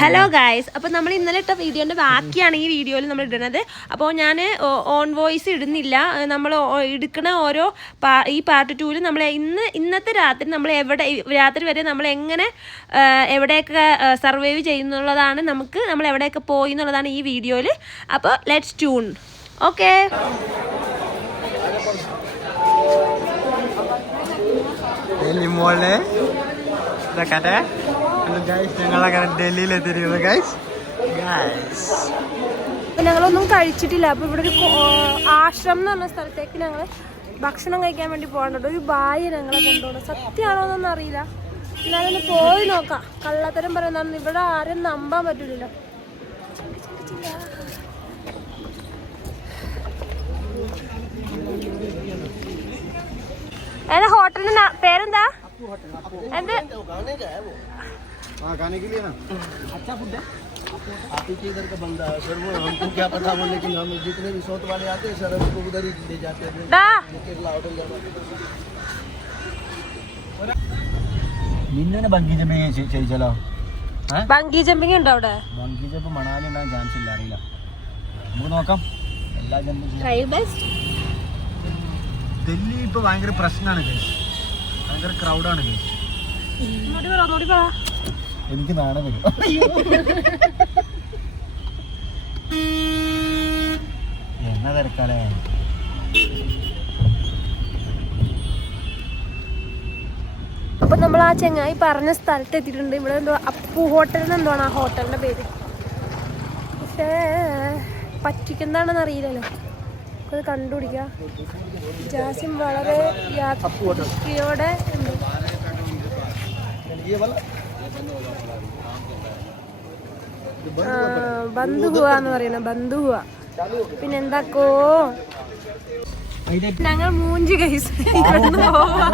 Hello guys, അപ്പോൾ നമ്മൾ ഇന്നലെ ഇട്ട വീഡിയോൻ്റെ ബാക്കിയാണ് ഈ വീഡിയോയിൽ നമ്മൾ ഇടുന്നത്. അപ്പോൾ ഞാൻ ഓൺ വോയിസ് ഇടുന്നില്ല. നമ്മൾ എടുക്കുന്ന ഓരോ ഈ പാർട്ട് 2-ൽ നമ്മൾ ഇന്നത്തെ രാത്രി നമ്മൾ രാത്രി വരെ നമ്മൾ എങ്ങനെ എവിടെയൊക്കെ സർവൈവ് ചെയ്യുന്നുള്ളതാണ്, നമ്മൾ എവിടെയൊക്കെ പോയി എന്നുള്ളതാണ് ഈ വീഡിയോയിൽ. അപ്പോൾ ലെറ്റ്സ് ട്യൂൺ. ഓക്കെ, ഞങ്ങളൊന്നും കഴിച്ചിട്ടില്ല. അപ്പോൾ ഇവിടെ ഒരു ആശ്രമം എന്ന് പറഞ്ഞ സ്ഥലത്തേക്ക് ഞങ്ങൾ ഭക്ഷണം കഴിക്കാൻ വേണ്ടി പോകേണ്ടത്. ഒരു ബായി ഞങ്ങളെ കൊണ്ടുപോകണം. സത്യമാണോ എന്നൊന്നും അറിയില്ല, എന്നാലൊന്ന് പോയി നോക്കാം. കള്ളത്തരം പറയുന്നതാണ്, ഇവിടെ ആരും നമ്പാൻ പറ്റില്ലല്ലോ. ഏതാ ഹോട്ടലിന്റെ പേരെന്താ? എന്ത് खाने के लिए ना अच्छा फूड है। आप ही के इधर का बंदा है सर, वो हमको क्या पता वो, लेकिन हम जितने भी साउथ वाले आते हैं सर हमको उधर ही ले जाते हैं। केरला होटल जाना നിന്നെ ബംഗി ജമ്പിങ് ചെയ്യിച്ചല്ലോ. ബംഗി ജമ്പിങ് ഉണ്ടോ അവിടെ? ബംഗി ജമ്പ് മണാലി ഉണ്ടാകാൻ ചാൻസ് ഇല്ല, അറിയില്ല. നമുക്ക് നോക്കാം. എല്ലാ ജമ്പും ഡൽഹി ഇപ്പൊ ഭയങ്കര പ്രശ്നമാണ്, ഭയങ്കര ക്രൗഡാണ്. എനിക്ക് നാണം വരും. എന്നാ തിരക്കാലേ. അപ്പൊ നമ്മൾ ആ ചെങ്ങായി പറഞ്ഞ സ്ഥലത്ത് എത്തിയിട്ടുണ്ട്. ഇവിടെ എന്തോ അപ്പു ഹോട്ടൽ എന്താണ് ആ ഹോട്ടലിന്റെ പേര്, പക്ഷേ പറ്റിക്കെന്താണെന്ന് അറിയില്ലല്ലോ. അത് കണ്ടുപിടിക്കാം. ജാസിം വളരെ യാത്രയോടെ ഉണ്ട്. ബന്ധുഹുവ എന്ന് പറയുന്ന ബന്ധുഹുവ. പിന്നെ എന്താക്കോ ഞങ്ങൾ മൂഞ്ചി കൈസ് ഇവിടുന്ന് പോവാ,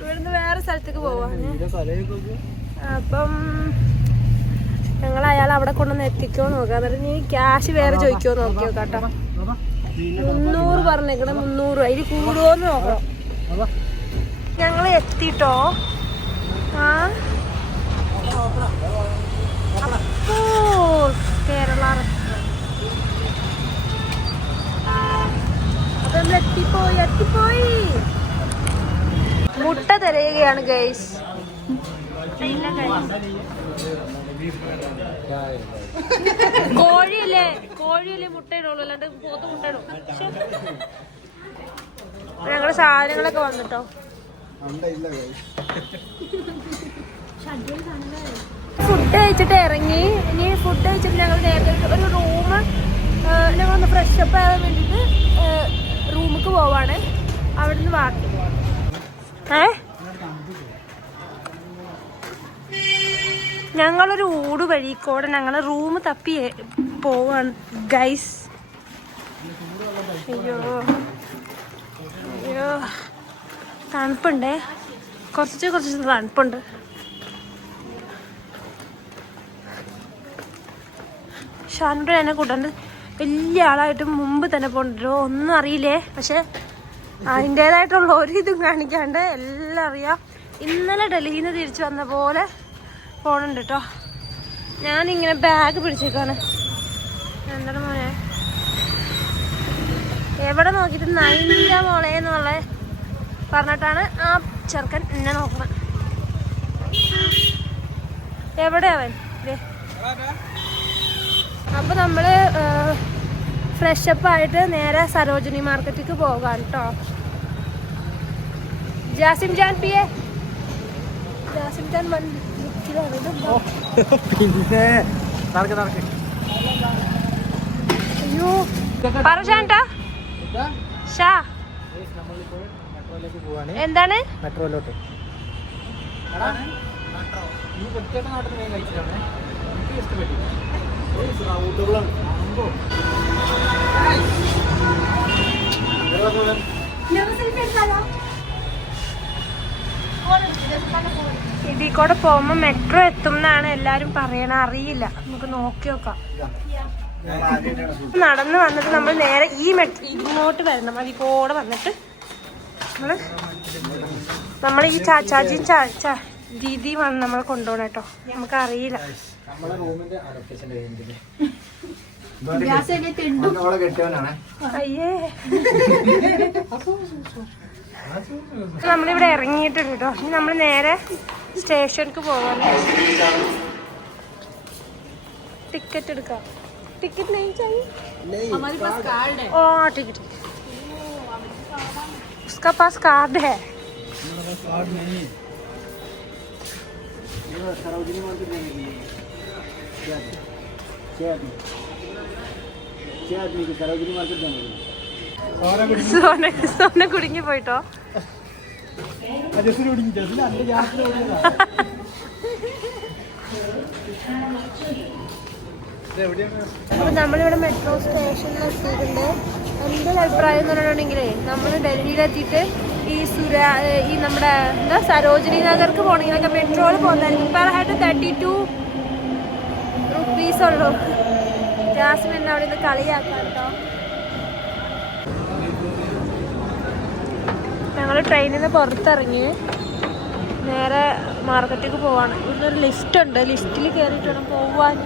ഇവിടുന്ന് വേറെ സ്ഥലത്തേക്ക് പോവാണ്. അപ്പം ഞങ്ങൾ അയാൾ അവിടെ കൊണ്ടുവന്ന് എത്തിക്കോ നോക്കാം. എന്നിട്ട് നീ ക്യാഷ് വേറെ ചോദിക്കോ നോക്കിയോ കേട്ടോ. 300 പറഞ്ഞേക്കണേ, 300 അതിൽ കൂടുമോന്ന് നോക്കണം. ഞങ്ങൾ എത്തിട്ടോ. കേരള അപ്പൊ എത്തിപ്പോയി. മുട്ട തിരയുകയാണ് ഗൈസ്. കോഴിയല്ലേ മുട്ടയിടുള്ളൂ, അല്ലാണ്ട് പോത്ത് മുട്ടയിടും. ഞങ്ങളുടെ സാധനങ്ങളൊക്കെ വന്നിട്ടോ. ഫുഡ് കഴിച്ചിട്ട് ഇറങ്ങി. ഇനി ഫുഡ് കഴിച്ചിട്ട് ഞങ്ങൾ നേരത്തെ ഒരു റൂം ഞങ്ങളൊന്ന് ഫ്രഷപ്പ് ആകാൻ വേണ്ടിയിട്ട് റൂമിലേക്ക് പോവാണ്. അവിടുന്ന് ബാക്കി ഞങ്ങളൊരു ഊട് വഴിക്കോടെ ഞങ്ങൾ റൂം തപ്പി പോവാണ് ഗൈസ്. അയ്യോ തണുപ്പുണ്ടേ, കുറച്ച് തണുപ്പുണ്ട്. ഷാൻബ്ര എന്നെ കൂട്ടാണ്ട് വലിയ ആളായിട്ട് മുമ്പ് തന്നെ പോകണ്ടല്ലോ, ഒന്നും അറിയില്ലേ. പക്ഷെ അതിൻ്റേതായിട്ടുള്ള ഒരിതും കാണിക്കാണ്ട് എല്ലാം അറിയാം. ഇന്നലെ ഡൽഹിയിൽ നിന്ന് തിരിച്ചു വന്ന പോലെ പോകണുണ്ട് കേട്ടോ. ഞാനിങ്ങനെ ബാഗ് പിടിച്ചേക്കാണ്. എന്താണ് മോനെ, എവിടെ നോക്കിയിട്ട് നയില്ല മോളെ എന്നുള്ള പറഞ്ഞിട്ടാണ് ആ ചെറുക്കൻ എന്നെ നോക്കുന്നത്. എവിടെ അവൻ? അപ്പോൾ നമ്മൾ ഫ്രഷപ്പ് നേരെ സരോജിനി മാർക്കറ്റിലേക്ക് പോകാൻ കേട്ടോ. ജാസിം ജാൻ പിയെ ജാസിം ജാൻ അയ്യോ പറഞ്ഞാ ഷാ എന്താണ് മെട്രോയിലോട്ട്. ഇതിൽ കൂടെ പോകുമ്പോ മെട്രോ എത്തും എന്നാണ് എല്ലാരും പറയണ, അറിയില്ല. നമുക്ക് നോക്കി നോക്കാം. നടന്ന് വന്നിട്ട് നമ്മൾ നേരെ ഇങ്ങോട്ട് വരണം. അതിൽ കൂടെ വന്നിട്ട് നമ്മൾ ഈ ചാച്ചാജിയും ദീദി വന്ന് നമ്മളെ കൊണ്ടുപോകണം കേട്ടോ, നമുക്കറിയില്ല. അയ്യേ നമ്മളിവിടെ ഇറങ്ങിയിട്ടുണ്ട് കേട്ടോ. ഇനി നമ്മൾ നേരെ സ്റ്റേഷനിലേക്ക് പോകാൻ. टिकट എടുക്കാം. टिकट नहीं चाहिए, हमारे पास कार्ड है. ओ टिकट, उसका पास कार्ड है. हमारे पास कार्ड नहीं. ये सरोजिनी मार्केट जाने के लिए क्या आदमी को सरोजिनी मार्केट जाने के लिए सोने കുടുങ്ങി പോയിട്ടോ. അപ്പൊ നമ്മളിവിടെ മെട്രോ സ്റ്റേഷനിൽ എത്തിയിട്ടുണ്ട്. എൻ്റെ അഭിപ്രായം എന്ന് പറഞ്ഞിട്ടുണ്ടെങ്കിലേ നമ്മൾ ഡൽഹിയിലെത്തിയിട്ട് ഈ നമ്മുടെ എന്താ സരോജിനി നഗർക്ക് പോകണമെങ്കിലൊക്കെ മെട്രോയിൽ പോകുന്നതായിരിക്കും. പെർ ഹെഡ് 32 rupees ഉള്ളൂ. ജാസ്മിൻ അവിടെ നിന്ന് കളിയാക്കാം കേട്ടോ. ഞങ്ങൾ ട്രെയിനിൽ നിന്ന് പുറത്തിറങ്ങി നേരെ മാർക്കറ്റിലേക്ക് പോവാണ്. ഇവിടുന്ന് ഒരു ലിഫ്റ്റ് ഉണ്ട്, ലിഫ്റ്റിൽ കയറിയിട്ട് വേണം പോവാൻ.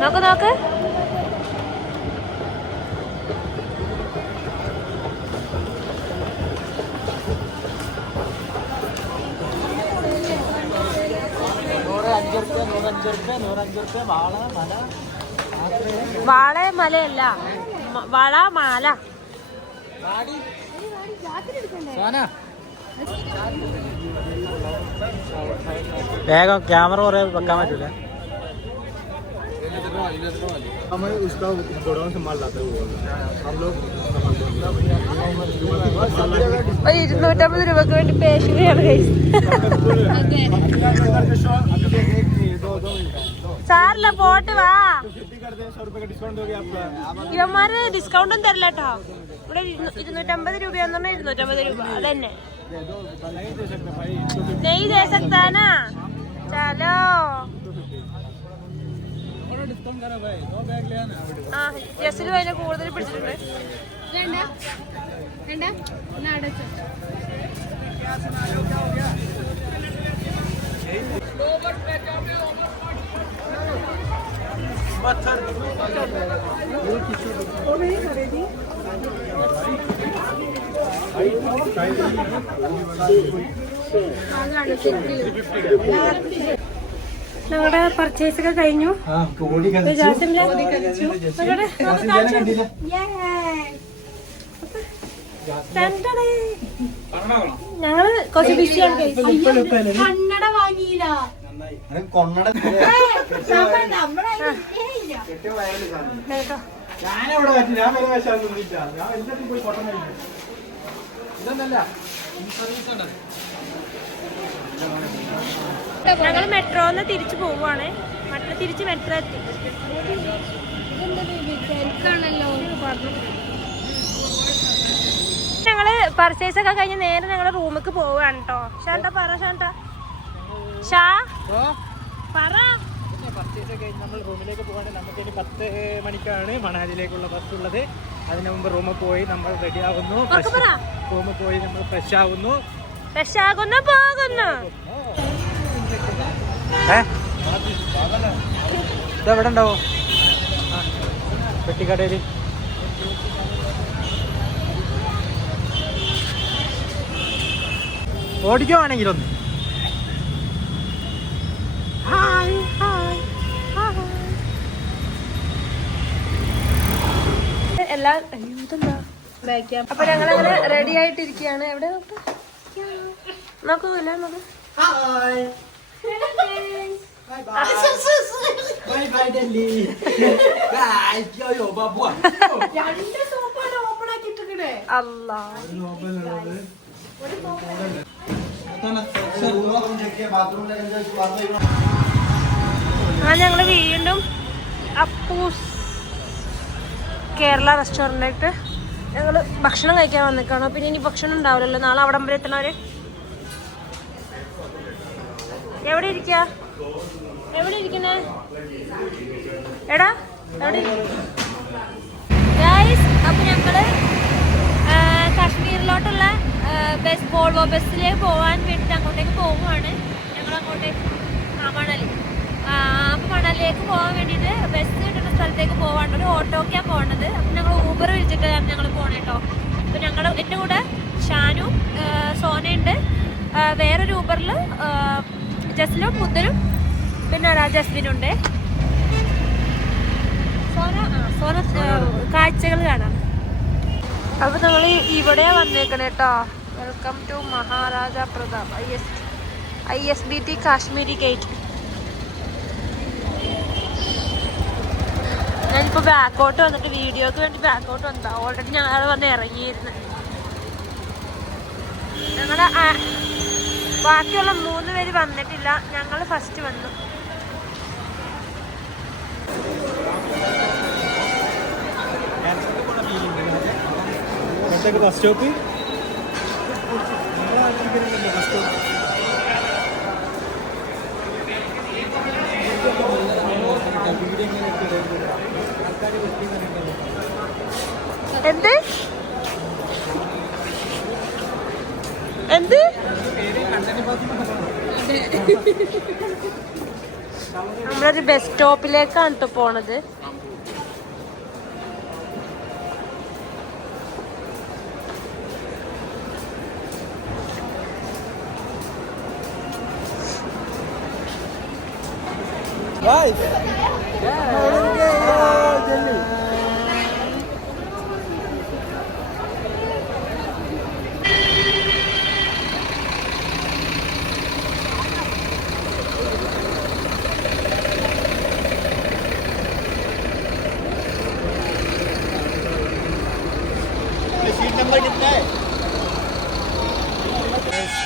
നോക്ക് നോക്ക്, വാള മലയല്ല, വള മാല. വേഗം ക്യാമറ കുറെ വെക്കാൻ പറ്റൂല. हमें उसका गोडाउन से माल लाते हुए हम लोग 250 രൂപക്ക് വേണ്ടി പേശുകയാണ്. സാറില്ല പോട്ട് വാ. ഇവന്മാര് ഡിസ്കൗണ്ട് ഒന്നും തരില്ല കേട്ടോ. ഇവിടെ 250 രൂപയെന്ന് പറഞ്ഞാൽ 250 രൂപ അതന്നെ. നെയ് ദേ സക്താ നാ, ചലോ. ആ ജസ്സിലും അതിനെ കൂടുതൽ പിടിച്ചിട്ടുണ്ട്. ഞങ്ങളുടെ പർച്ചേസ് ഒക്കെ കഴിഞ്ഞു. ഞങ്ങള് കുറച്ച് ബിസിയാണ്. കന്നഡ വാങ്ങിയില്ല. ഞങ്ങൾ മെട്രോന്ന് തിരിച്ചു പോവാണ്. തിരിച്ച് മെട്രോ എത്തി. ഞങ്ങള് പർച്ചേസ് ഒക്കെ കഴിഞ്ഞ് നേരെ ഞങ്ങള് റൂമിലേക്ക് പോവാണ് കേട്ടോ. ശാന്ത പറ, ശാന്ത ഷാ പറ. പർച്ചേസ് കഴിഞ്ഞ് നമ്മൾ റൂമിലേക്ക് പോകാണ്ട് നമുക്ക് ഇനി 10 മണിക്കാണ് മണാലിയിലേക്കുള്ള ബസ് ഉള്ളത്. അതിന് മുമ്പ് റൂമിൽ പോയി നമ്മൾ റെഡി ആവുന്നു. റൂമിൽ പോയി നമ്മൾ ഫ്രഷ് ആവുന്നു. പോകുന്നു. ഇതെവിടെ ഉണ്ടാവോ? പെട്ടിക്കടയിൽ. ഓടിക്കുവാണെങ്കിലൊന്ന് എല്ലാം. അപ്പൊ ഞങ്ങളങ്ങനെ റെഡി ആയിട്ടിരിക്കുകയാണ്. എവിടെ നോക്കൂല നോക്ക്. അല്ലാ ഞങ്ങള് വീണ്ടും അപ്പൂസ് കേരള റെസ്റ്റോറൻറ്റിലേക്ക് ഞങ്ങള് ഭക്ഷണം കഴിക്കാൻ വന്നിക്കാണോ. പിന്നെ ഇനി ഭക്ഷണം ഉണ്ടാവില്ലല്ലോ നാളെ അവിടം വരെ എത്തണവര്. എവിടെ ഇരിക്കുന്നേ എടാ എവിടെ? അപ്പൊ ഞങ്ങള് കാശ്മീർ അജ്മീറിലോട്ടുള്ള ബസ് വോൾവോ ബസ്സിലേക്ക് പോകാൻ വേണ്ടിയിട്ട് അങ്ങോട്ടേക്ക് പോവുകയാണ്. ഞങ്ങൾ അങ്ങോട്ടേക്ക് മണാലി. അപ്പോൾ മണാലിയിലേക്ക് പോകാൻ വേണ്ടിയിട്ട് ബസ് കിട്ടുന്ന സ്ഥലത്തേക്ക് പോകാണ്ട് ഒരു ഓട്ടോക്കാണ് പോകുന്നത്. അപ്പം ഞങ്ങൾ ഊബർ വിളിച്ചിട്ടാണ് ഞങ്ങൾ പോകണം കേട്ടോ. അപ്പോൾ എൻ്റെ കൂടെ ഷാനും സോനയുണ്ട്. വേറൊരു ഊബറിൽ ജസ്ലും മുത്തലും പിന്നെ ജസ്വിനുണ്ട്. സോന കാഴ്ചകൾ കാണാം. അപ്പോൾ നമ്മൾ ഇവിടെ വന്നേക്കണേ കേട്ടോ. Welcome to Maharaja Pratap ISBT Kashmiri Gate. ഞാനിപ്പോൾ ബാക്കോട്ട് വന്നിട്ട് വീഡിയോക്ക് വേണ്ടി ബാക്കോട്ട് വന്നതാ. ഓൾറെഡി ഞങ്ങൾ വന്ന് ഇറങ്ങിയിരുന്നു. ഞങ്ങളുടെ ബാക്കിയുള്ള 3 പേര് വന്നിട്ടില്ല. ഞങ്ങൾ ഫസ്റ്റ് വന്നു. ബസ് സ്റ്റോപ്പ് എന്ത് എന്ത് നമ്മളൊരു ബസ് സ്റ്റോപ്പിലേക്കാണ് കേട്ടോ പോണത്.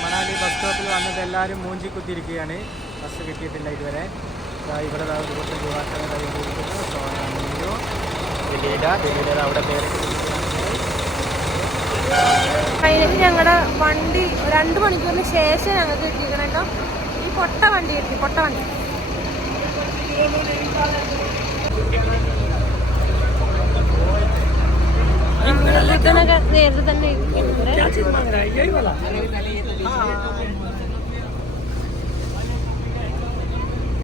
മണാലി ബസ് സ്റ്റോപ്പിൽ വന്നിട്ട് എല്ലാവരും മൂഞ്ചി കുത്തിയിരിക്കുകയാണ്. ബസ് കിട്ടിയിട്ടില്ല ഇതുവരെ. ഇവിടെ അവിടെ പേര് അതിലേക്ക് ഞങ്ങളുടെ വണ്ടി 2 മണിക്കൂറിന് ശേഷം ഞങ്ങൾക്ക് കിട്ടിയിരിക്കണം കേട്ടോ. ഈ പൊട്ട വണ്ടി കിട്ടി. പൊട്ട വണ്ടി നേരത്തെ തന്നെ ഇരിക്കുന്നുണ്ട്.